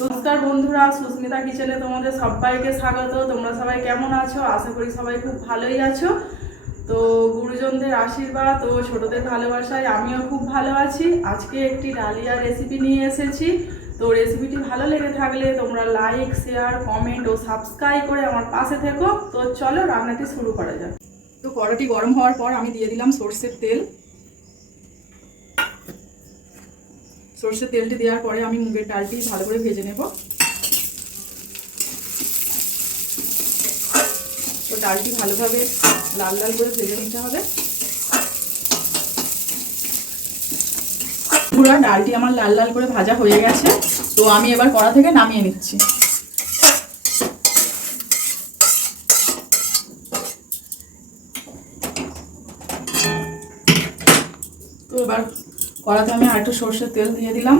নমস্কার বন্ধুরা, সুস্মিতা কিচেনে তোমাদের সবাইকে স্বাগত। তোমরা সবাই কেমন আছো? আশা করি সবাই খুব ভালোই আছো। তো গুরুজনদের আশীর্বাদ ও ছোটদের ভালোবাসায় আমিও খুব ভালো আছি। আজকে একটি ডালিয়া রেসিপি নিয়ে এসেছি। তো রেসিপিটি ভালো লেগে থাকলে তোমরা লাইক, শেয়ার, কমেন্ট ও সাবস্ক্রাইব করে আমার পাশে থেকো। তো চলো রান্নাটি শুরু করা যাক। তো কড়াটি গরম হওয়ার পর আমি দিয়ে দিলাম সরষের তেল। সরষের তেলটি দেওয়ার পরে আমি মুগের ডালটি ভালো করে ভেজে নেব। তো ডালটি ভালোভাবে লাল লাল করে ভেজে নিতে হবে। পুরো ডালটি আমার লাল লাল করে ভাজা হয়ে গেছে। তো আমি এবার কড়া থেকে নামিয়ে নিচ্ছি। তো এবার কড়াতে আমি আরেকটু সরষের তেল দিয়ে দিলাম।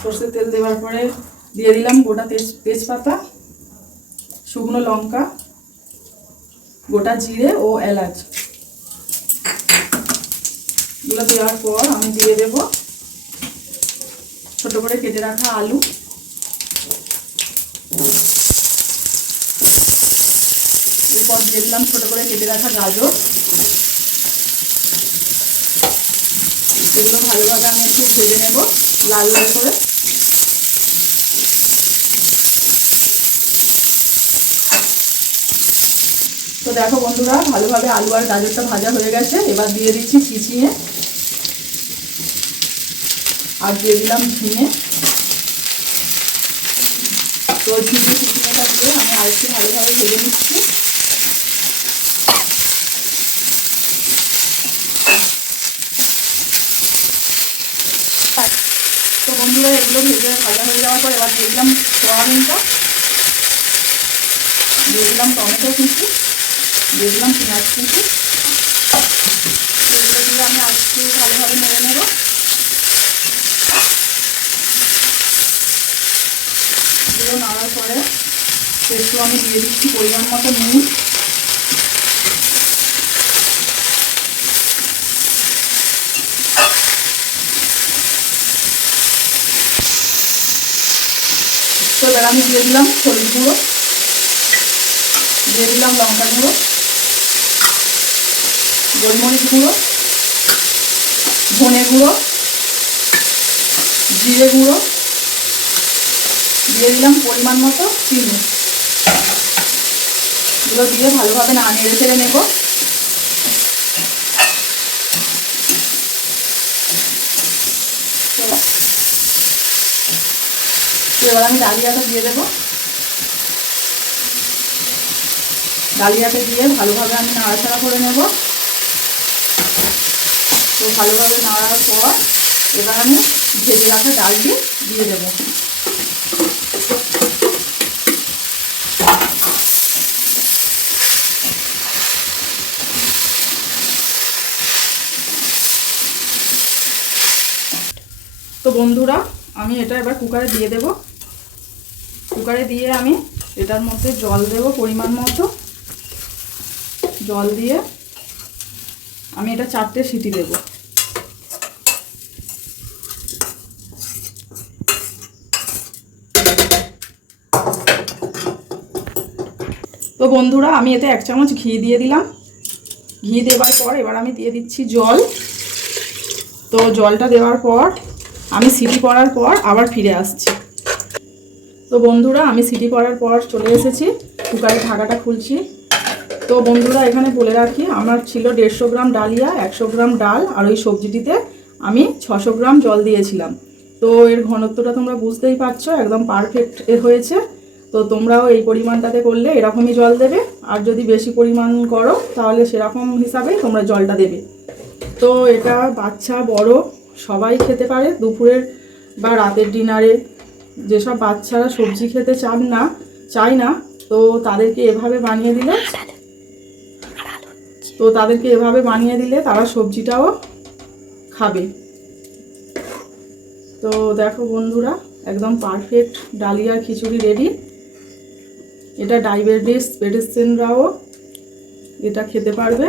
সরষের তেল দেওয়ার পরে দিয়ে দিলাম গোটা তেজপাতা, শুকনো লঙ্কা, গোটা জিরে ও এলাচ। এগুলো দেওয়ার পর আমি দিয়ে দেব ছোট করে কেটে রাখা আলু। এরপর দিয়ে দিলাম ছোট করে কেটে রাখা গাজর। এগুলো ভালোভাবে আমি একটু ভেজে নেব লাল লাল করে। তো দেখো বন্ধুরা, ভালোভাবে আলু আর গাজরটা ভাজা হয়ে গেছে। এবার দিয়ে দিচ্ছি চিচিয়ে, আর দিয়ে দিলাম ঝিঙে। তো ঝিঙে চিচিয়েটা দিয়ে আমি আরেকটু ভালোভাবে ভেজে নিচ্ছি। তো বন্ধুরা, এগুলো ভেজে ভাজা হয়ে যাওয়ার পর এবার দিয়ে দিলাম সয়াবিনটা, দিয়ে দিলাম টমেটো কুচি, দিয়ে দিলাম পেঁয়াজ কুচি। এগুলো দিয়ে আমি আরেকটু ভালোভাবে নেড়ে নেব। এগুলো নাড়ার পরে একটু আমি দিয়ে দিচ্ছি পরিমাণ মতো নুন। তো এবার আমি দিয়ে দিলাম হলুদ গুঁড়ো, দিয়ে দিলাম লঙ্কা গুঁড়ো, গোলমরিচ গুঁড়ো, ধনে গুঁড়ো, জিরে গুঁড়ো, দিয়ে দিলাম পরিমাণ মতো চিনি। এগুলো দিয়ে ভালোভাবে নেড়ে চেড়ে নেব। এবার আমি ডালিয়াটা দিয়ে দেবো। ডালিয়াটা দিয়ে ভালোভাবে আমি নাড়াচাড়া করে নেব। তো ভালোভাবে নাড়ার পর এবার আমি ভেজে রাখা ডালটি দিয়ে দেব। তো বন্ধুরা, আমি এটা এবার কুকারে দিয়ে দেব। কুকারে দিয়ে আমি এটার মধ্যে জল দেব পরিমাণ মতো। জল দিয়ে আমি এটা 4টে সিটি দেব। তো বন্ধুরা, আমি এতে 1 চামচ ঘি দিয়ে দিলাম। ঘি দেওয়ার পর এবার আমি দিয়ে দিচ্ছি জল। তো জলটা দেওয়ার পর আমি সিটি পড়ার পর আবার ফিরে আসছি। তো বন্ধুরা, আমি সিটি পড়ার পর চলে এসেছি। কুকারের ঢাকাটা খুলছি। তো বন্ধুরা, এখানে বলে রাখি, আমার ছিল 150 গ্রাম ডালিয়া, 100 গ্রাম ডাল, আর ওই সবজিটিতে আমি 600 গ্রাম জল দিয়েছিলাম। তো এর ঘনত্বটা তোমরা বুঝতেই পারছো, একদম পারফেক্ট হয়েছে। তো তোমরাও এই পরিমাণটাতে করলে এরকমই জল দেবে, আর যদি বেশি পরিমাণ করো তাহলে সেরকম হিসাবেই তোমরা জলটা দেবে। তো এটা বাচ্চা বড় সবাই খেতে পারে। দুপুরের বা রাতের ডিনারে যেসব বাচ্চারা সবজি খেতে চায় না, তো তাদেরকে এভাবে বানিয়ে দিলে তারা সবজিটাও খাবে। তো দেখো বন্ধুরা, একদম পারফেক্ট ডালিয়ার খিচুড়ি রেডি। এটা ডায়াবেটিস পেশেন্টরাও এটা খেতে পারবে।